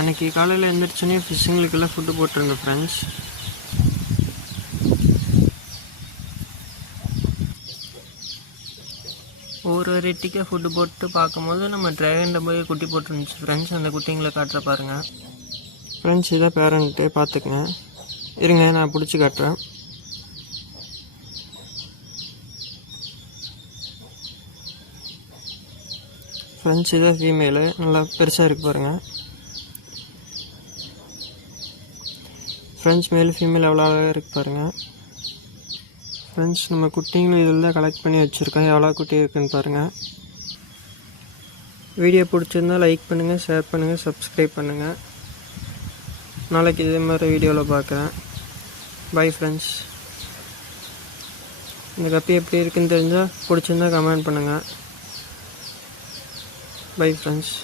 அன்றைக்கி காலையில் எழுந்திரிச்சோன்னே ஃபிஷ்ஷுங்களுக்கெல்லாம் ஃபுட்டு போட்டுருங்க ஃப்ரெண்ட்ஸ். ஒரு ரெட்டிக்காக ஃபுட்டு போட்டு பார்க்கும்போது நம்ம ட்ராகனில் போய் குட்டி போட்டுருந்துச்சு ஃப்ரெண்ட்ஸ். அந்த குட்டிங்களை காட்டுற பாருங்கள் ஃப்ரெண்ட்ஸ். இதான் பேரண்ட்டு, பார்த்துக்குங்க. இருங்க நான் பிடிச்சி காட்டுறேன். ஃப்ரெண்ட்ஸ் இதான் ஃபீமேலு, நல்லா பெருசாக இருக்குது பாருங்கள் ஃப்ரெண்ட்ஸ். மேல் ஃபீமேல் எவ்வளோ அழகாக இருக்குது பாருங்கள் ஃப்ரெண்ட்ஸ். நம்ம குட்டிங்களும் இதில் தான் கலெக்ட் பண்ணி வச்சுருக்கோம். எவ்வளோ குட்டி இருக்குன்னு பாருங்கள். வீடியோ பிடிச்சிருந்தால் லைக் பண்ணுங்கள், ஷேர் பண்ணுங்கள், சப்ஸ்கிரைப் பண்ணுங்கள். நாளைக்கு இதே மாதிரி வீடியோவில் பார்க்குறேன். Bye friends. இந்த கப்பி எப்படி இருக்குன்னு தெரிஞ்சால் பிடிச்சிருந்தா கமெண்ட் பண்ணுங்கள். Bye friends.